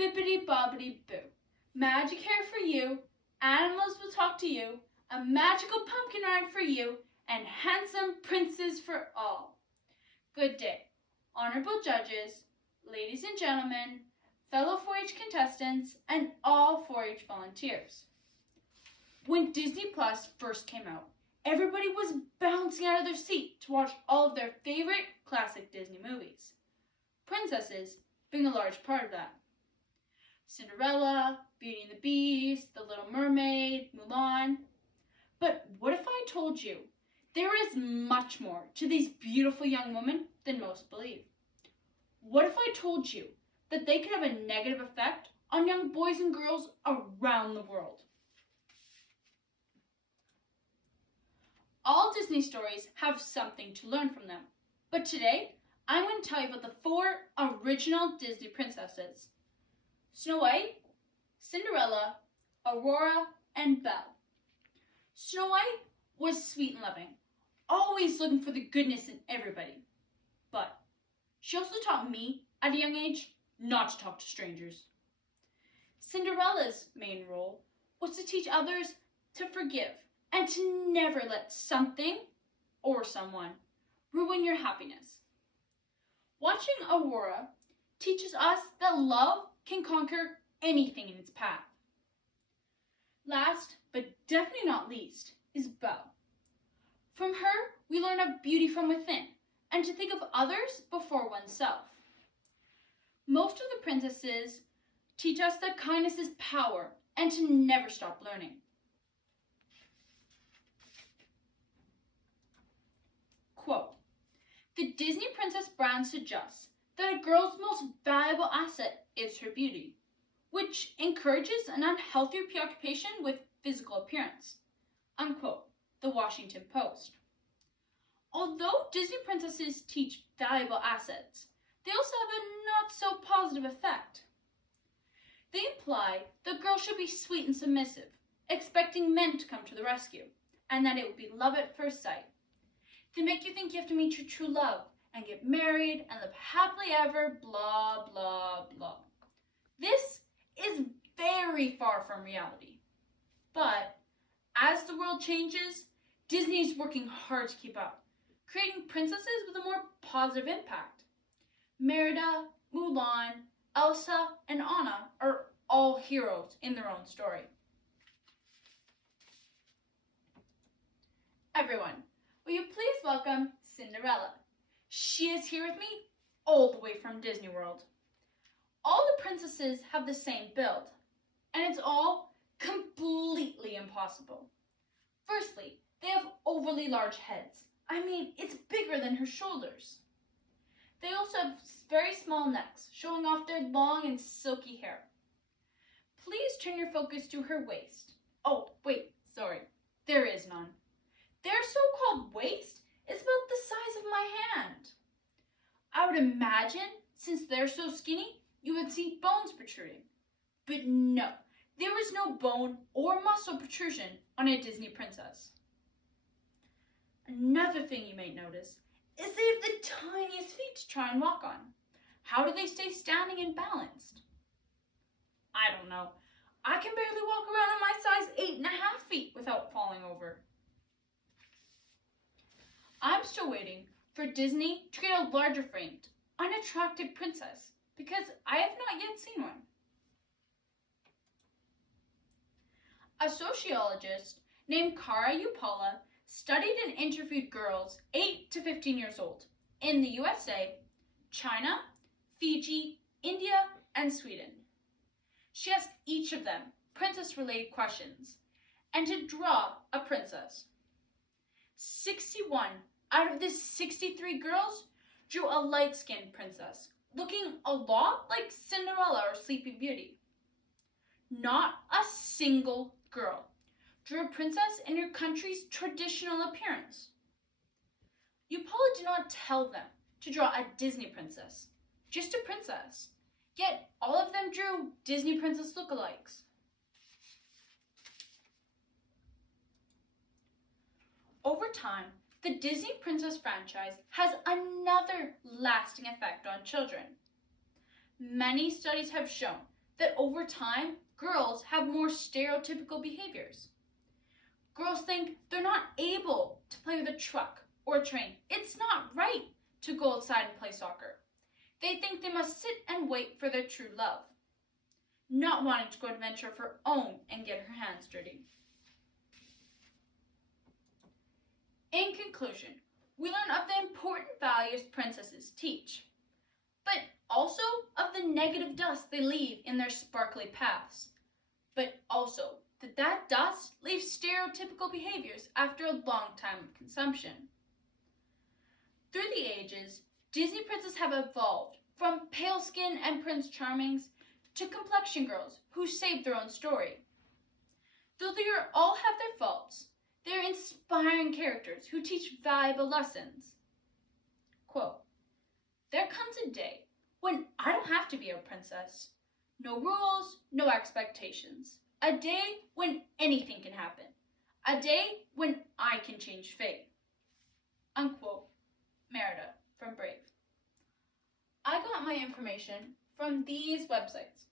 Bippity bobbity boo. Magic hair for you, animals will talk to you, a magical pumpkin ride for you, and handsome princes for all. Good day, honorable judges, ladies and gentlemen, fellow 4-H contestants, and all 4-H volunteers. When Disney Plus first came out, everybody was bouncing out of their seat to watch all of their favorite classic Disney movies. Princesses being a large part of that. Cinderella, Beauty and the Beast, The Little Mermaid, Mulan. But what if I told you there is much more to these beautiful young women than most believe? What if I told you that they could have a negative effect on young boys and girls around the world? All Disney stories have something to learn from them, but today I'm going to tell you about the 4 original Disney princesses: Snow White, Cinderella, Aurora, and Belle. Snow White was sweet and loving, always looking for the goodness in everybody. But she also taught me, at a young age, not to talk to strangers. Cinderella's main role was to teach others to forgive and to never let something or someone ruin your happiness. Watching Aurora teaches us that love can conquer anything in its path. Last, but definitely not least, is Belle. From her, we learn of beauty from within and to think of others before oneself. Most of the princesses teach us that kindness is power and to never stop learning. Quote, "The Disney princess brand suggests that a girl's most valuable asset is her beauty, which encourages an unhealthy preoccupation with physical appearance." Unquote, The Washington Post. Although Disney princesses teach valuable assets, they also have a not-so-positive effect. They imply that girls should be sweet and submissive, expecting men to come to the rescue, and that it would be love at first sight. They make you think you have to meet your true love and get married and live happily ever, blah, blah, blah. This is very far from reality. But as the world changes, Disney is working hard to keep up, creating princesses with a more positive impact. Merida, Mulan, Elsa, and Anna are all heroes in their own story. Everyone, will you please welcome Cinderella? She is here with me all the way from Disney World. All the princesses have the same build, and it's all completely impossible. Firstly, they have overly large heads. I mean, it's bigger than her shoulders. They also have very small necks, showing off their long and silky hair. Please turn your focus to her waist. Oh, wait, sorry, there is none. Their so-called waist is about the size of my hand. I would imagine, since they're so skinny, you would see bones protruding. But no, there is no bone or muscle protrusion on a Disney princess. Another thing you may notice is they have the tiniest feet to try and walk on. How do they stay standing and balanced? I don't know. I can barely walk around on my size 8.5 feet without falling over. I'm still waiting for Disney to get a larger framed, unattractive princess because I have not yet seen one. A sociologist named Kara Upala studied and interviewed girls 8 to 15 years old in the USA, China, Fiji, India, and Sweden. She asked each of them princess-related questions and to draw a princess. 61 out of the 63 girls drew a light-skinned princess, looking a lot like Cinderella or Sleeping Beauty. Not a single girl drew a princess in her country's traditional appearance. Upala did not tell them to draw a Disney princess, just a princess. Yet all of them drew Disney princess lookalikes. Over time, the Disney Princess franchise has another lasting effect on children. Many studies have shown that over time, girls have more stereotypical behaviors. Girls think they're not able to play with a truck or a train. It's not right to go outside and play soccer. They think they must sit and wait for their true love, not wanting to go adventure for her own and get her hands dirty. In conclusion, we learn of the important values princesses teach, but also of the negative dust they leave in their sparkly paths, but also that dust leaves stereotypical behaviors after a long time of consumption. Through the ages, Disney princesses have evolved from pale skin and Prince Charmings to complexion girls who saved their own story. Though they all have their faults, they are inspiring characters who teach valuable lessons. Quote, "There comes a day when I don't have to be a princess. No rules, no expectations. A day when anything can happen. A day when I can change fate." Unquote. Merida from Brave. I got my information from these websites: